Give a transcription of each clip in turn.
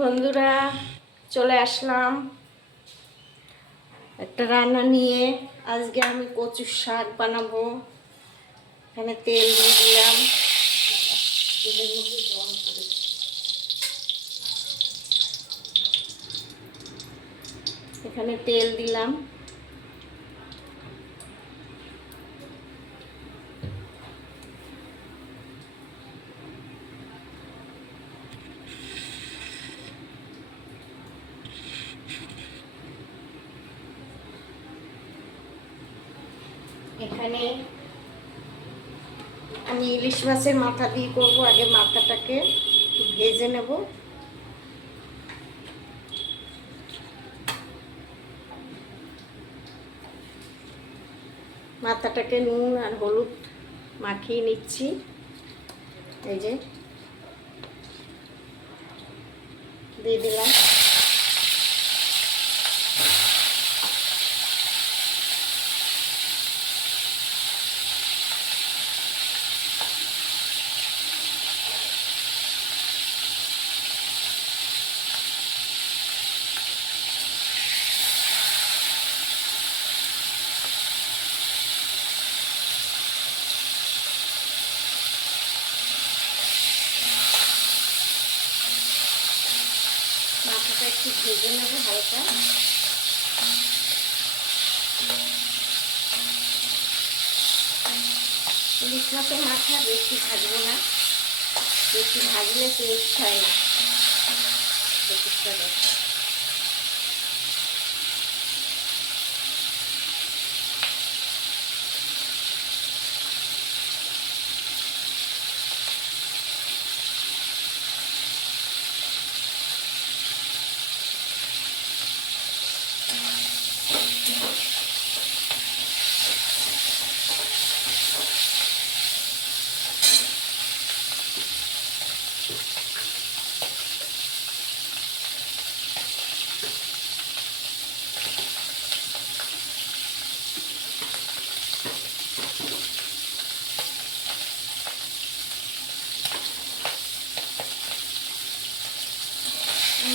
বন্ধুরা, চলে আসলাম একটা রান্না নিয়ে। আজকে আমি কচুর শাক বানাবো। এখানে তেল দিয়ে দিলাম, তেলের মধ্যে জল পড়েছে। এখানে তেল দিলাম, এখানে আমি ইলিশ মাছের মাথা দিয়ে করবো। আগে মাথাটাকে একটু ভেজে নেব। মাথাটাকে নুন আর হলুদ মাখিয়ে নিচ্ছি। এই যে দিয়ে দিলাম। মাথাটা একটু ভেজে নেব হালকা। ইলিশ মাছের মাথা বেশি ভাজবো না, বেশি ভাজলে টেস্ট হয় না।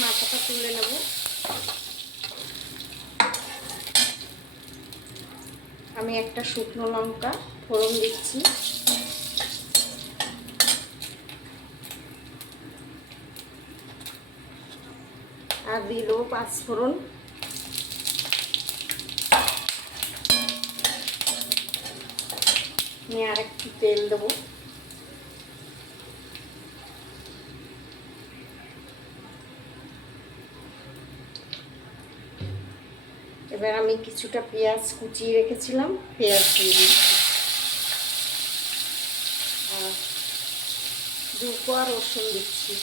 মাথাটা তুলে নেব। আমি একটা শুকনো লঙ্কা ফোড়ন দিচ্ছি, আর দিয়ে দেবো 5 ফোড়ন। নিয়ে আর একটু তেল দেবো। এবার আমি কিছুটা পেঁয়াজ কুচিয়ে রেখেছিলাম, পেঁয়াজ দিয়ে দিচ্ছি। আর 2 কোয়া রসুন দিচ্ছি।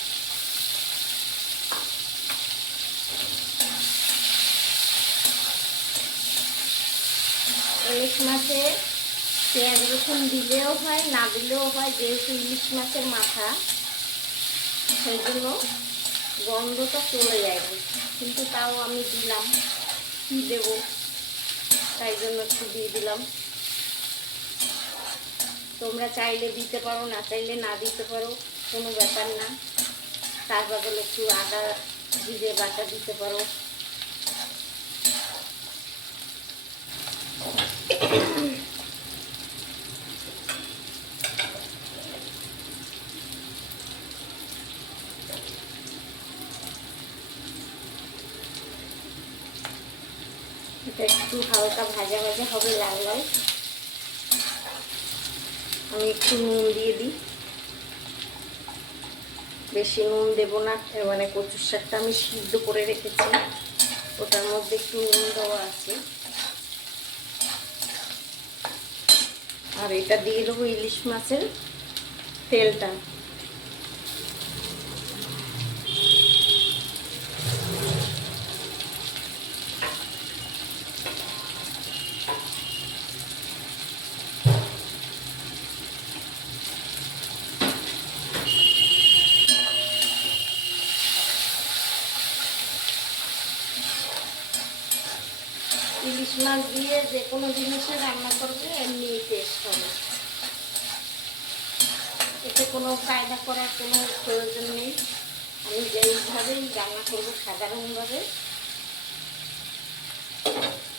ইলিশ মাছে পেঁয়াজ রসুন দিলেও হয়, না দিলেও হয়, যেহেতু ইলিশ মাছের মাথা, সেই জন্য গন্ধটা চলে যায়। কিন্তু তাও আমি দিলাম, কী দেবো, তাই জন্য একটু দিয়ে দিলাম। তোমরা চাইলে দিতে পারো, না চাইলে না দিতে পারো, কোনো ব্যাপার না। তার বদলে একটু আদা জিরে বাটা দিতে পারো। এটা একটু হালকা ভাজা ভাজা হবে, লাল লাল। আমি একটু নুন দিয়ে দিই, বেশি নুন দেবো না। মানে কচুর শাকটা আমি সিদ্ধ করে রেখেছি, ওটার মধ্যে একটু নুন দেওয়া আছে। আর এটা দিয়ে দেবো ইলিশ মাছের তেলটা। ইলিশ মাছ দিয়ে যে কোনো জিনিসে রান্না করবে এমনি টেস্ট হবে। এতে কোনো কায়দা করার কোনো প্রয়োজন নেই। আমি যেইভাবে এইভাবেই রান্না করবো সাধারণভাবে।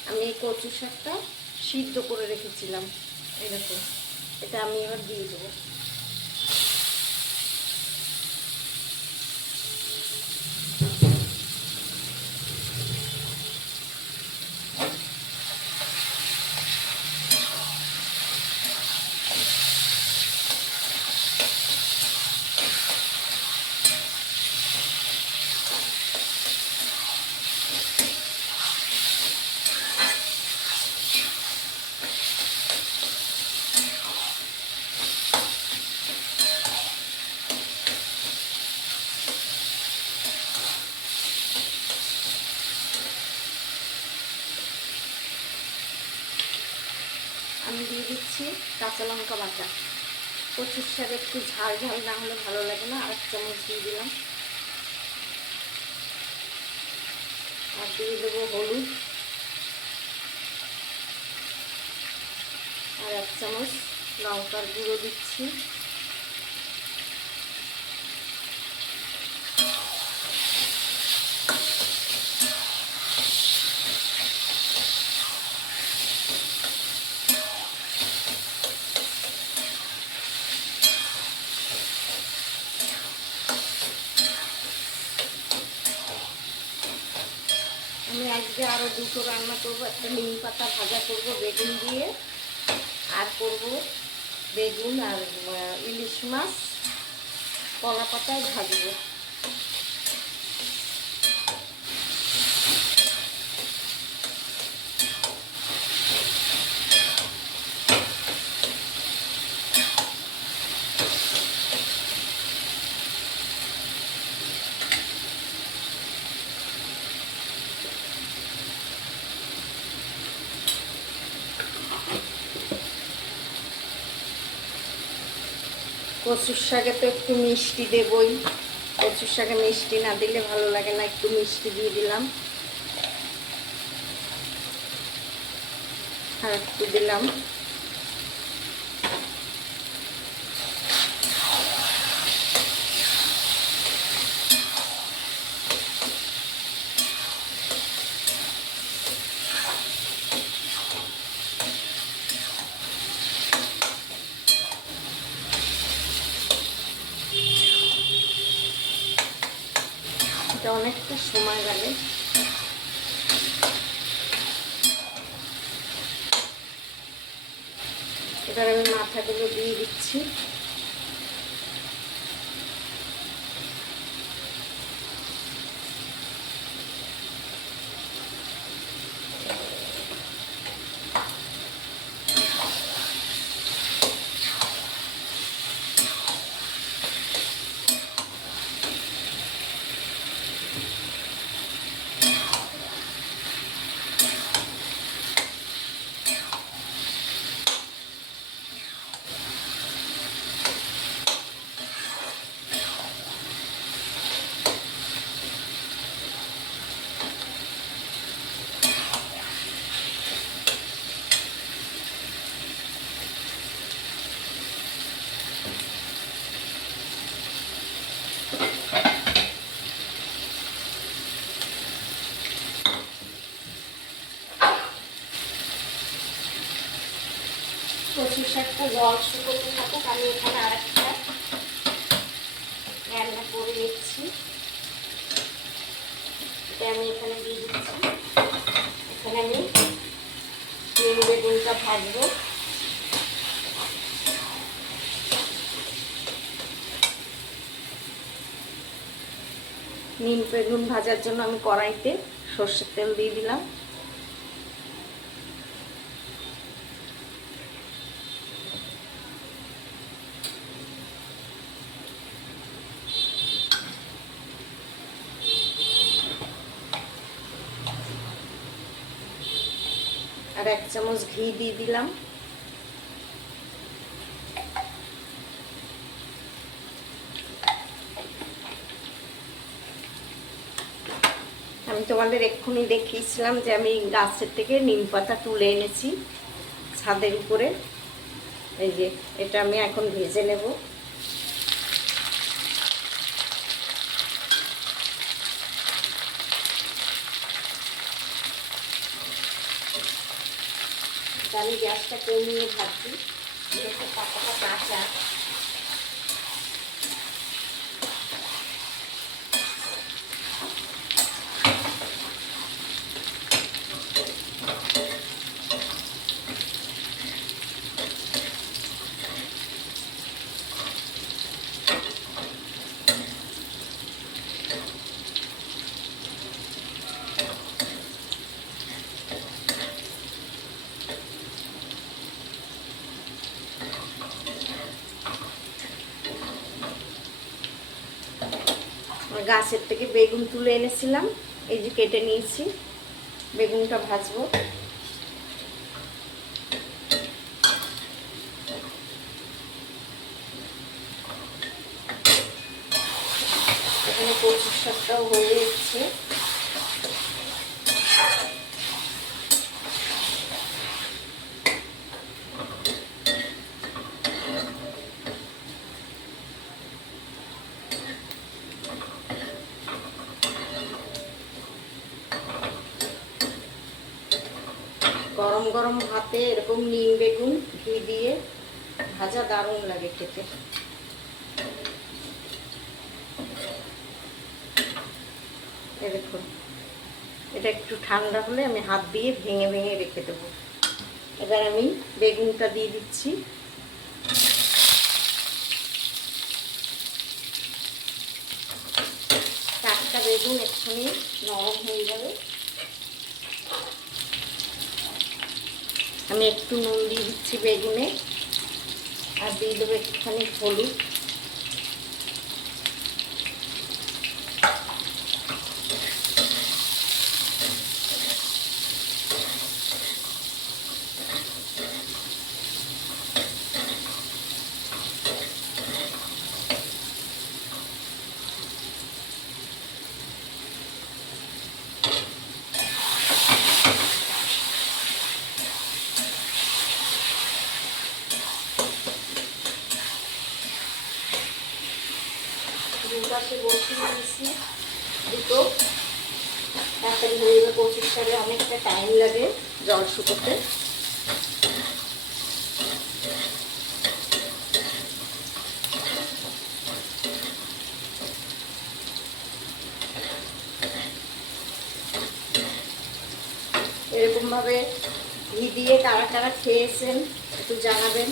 আমি এই কচু শাকটা সিদ্ধ করে রেখেছিলাম, এরকম। এটা আমি এবার দিয়ে দেবো। আমি দিয়ে দিচ্ছি কাঁচা লঙ্কা বাটা। কচুর শাক একটু ঝাল ঝাল না হলে ভালো লাগে না। আর 1 চামচ দিয়ে দিলাম। আর দিয়ে দেবো হলুদ, আর 1 চামচ লঙ্কার গুঁড়ো দিচ্ছি। আমি আজকে আরও 2টো রান্না করবো। একটা নিম পাতা ভাজা করব বেগুন দিয়ে, আর করব বেগুন আর ইলিশ মাছ কলা পাতায় ভাজবো। কচুর শাকে তো একটু মিষ্টি দেবই। কচুর শাকে মিষ্টি না দিলে ভালো লাগে না, একটু মিষ্টি দিয়ে দিলাম। আর একটু দিলাম। এটা অনেকটা সময় লাগে। এবার আমি মাথাগুলো দিয়ে দিচ্ছি। কচুর শাকটা জল শুকোতে থাকুক, আমি এখানে আরেকটা রান্না করে নিচ্ছি। এটা আমি এখানে দিয়ে দিচ্ছি। এখানে আমি নিম বেগুনটা ভাজবো। নিম বেগুন ভাজার জন্য আমি কড়াইতে সর্ষের তেল দিয়ে দিলাম। আর 1 চামচ ঘি দিয়ে দিলাম। আমি তোমাদের এক্ষুনি দেখিয়েছিলাম যে আমি গাছের থেকে নিম পাতা তুলে এনেছি ছাদের উপরে। এই যে এটা আমি এখন ভেজে নেব। আমি গ্যাসটা কমিয়ে ভাজছি, যেহেতু পাতাটা কাঁচা। গাছের থেকে বেগুন তুলে এনেছিলাম, এই যে কেটে নিয়েছি। বেগুনটা ভাজবো। এখানে কচুর শাকটাও হয়ে যাচ্ছে। গরম গরম ভাতে এরকম নিম বেগুন ঘি দিয়ে ভাজা দারুণ লাগে খেতে। দেখুন, এটা একটু ঠান্ডা হলে আমি হাত দিয়ে ভেঙে ভেঙে রেখে দেবো। এবার আমি বেগুনটা দিয়ে দিচ্ছি। টাটকা বেগুন এক্ষুনি নরম হয়ে যাবে। আমি একটু নুন দিয়ে দিচ্ছি বেগুনে, আর দিয়ে দেবো একটুখানি হলুদ। দুপাশে বসিয়ে দিয়েছি দুটো, তাড়াতাড়ি হয়ে যাবে। কচুর শাকে অনেকটা টাইম লাগে জল শুকোতে। এরকমভাবে ঘি দিয়ে কারা কারা খেয়েছেন একটু জানাবেন।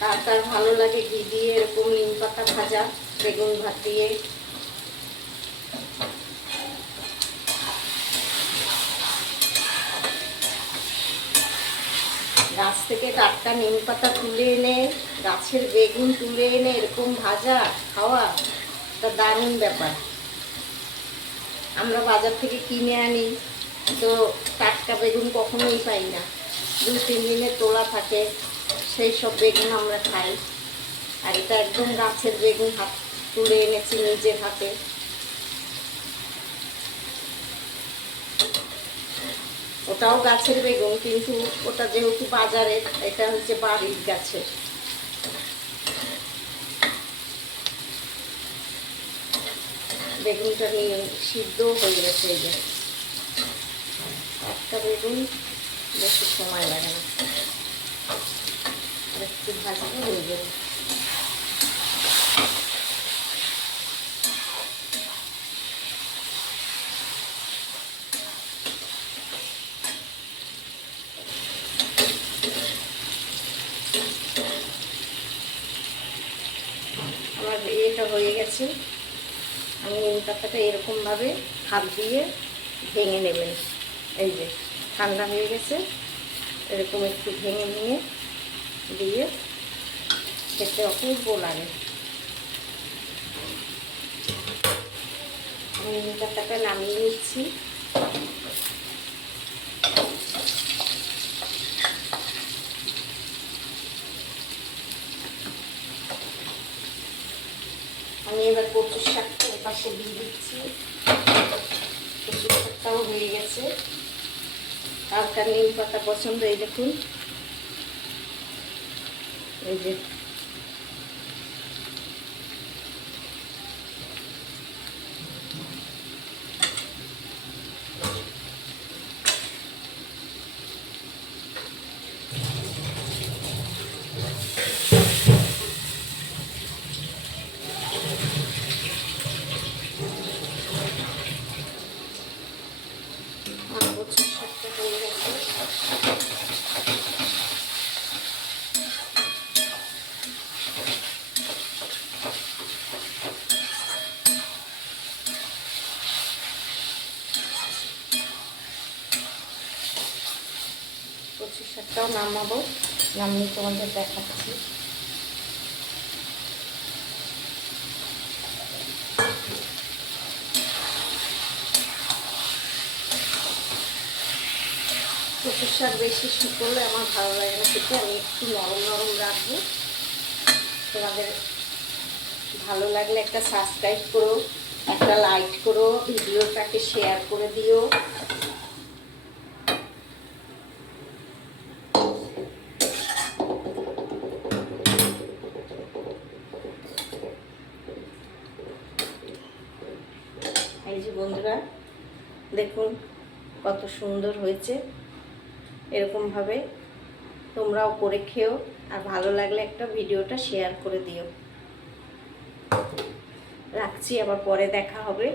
কার কার ভালো লাগে ঘি দিয়ে এরকম নিম পাতা ভাজা বেগুন ভাত দিয়ে। গাছ থেকে টাটকা নিম পাতা তুলে এনে, গাছের বেগুন তুলে এনে এরকম ভাজা খাওয়া একটা দারুণ ব্যাপার। আমরা বাজার থেকে কিনে আনি তো টাটকা বেগুন কখনোই পাই না, 2-3 দিনের তোলা থাকে, সেই সব বেগুন আমরা খাই। আর এটা একদম গাছের বেগুন, হাত তুলে এনেছি নিজের হাতে। ওটাও গাছের বেগুন, কিন্তু ওটা যেহেতু বাজারের, এটা হচ্ছে বাড়ির গাছের। বেগুনটা নিয়ে সিদ্ধ হয়ে গেছে। এই যে একটা বেগুন বেশি সময় লাগে না, আর একটু ভাজতে হয়ে যাবে। আমার এটা হয়ে গেছে। আমি নিম পাতাটা এরকমভাবে হাত দিয়ে ভেঙে নেবেন। এই যে ঠান্ডা হয়ে গেছে, এরকম একটু ভেঙে নিয়ে দিয়ে খেতে অপূর্ব লাগে। আমি নিম পাতাটা নামিয়ে নিচ্ছি। আমি এবার কচুর শাকটা এপাশে দিয়ে দিচ্ছি। কচুর শাকটাও হয়ে গেছে। কার কার নিম পাতা পছন্দ, এই দেখুন, এই যে শাকটাও নামাবো, নামিয়ে তোমাদের দেখাচ্ছি। কচুর শাক বেশি শুকোলে আমার ভালো লাগে না খেতে, আমি একটু নরম নরম রাখবো। তোমাদের ভালো লাগলে একটা সাবস্ক্রাইব করো, একটা লাইক করো, ভিডিওটাকে শেয়ার করে দিও। এই যে বন্ধুরা দেখুন কত সুন্দর হয়েছে। এরকমভাবে তোমরাও করে খেও, আর ভালো লাগলে একটা ভিডিওটা শেয়ার করে দিও। রাখছি, আবার পরে দেখা হবে।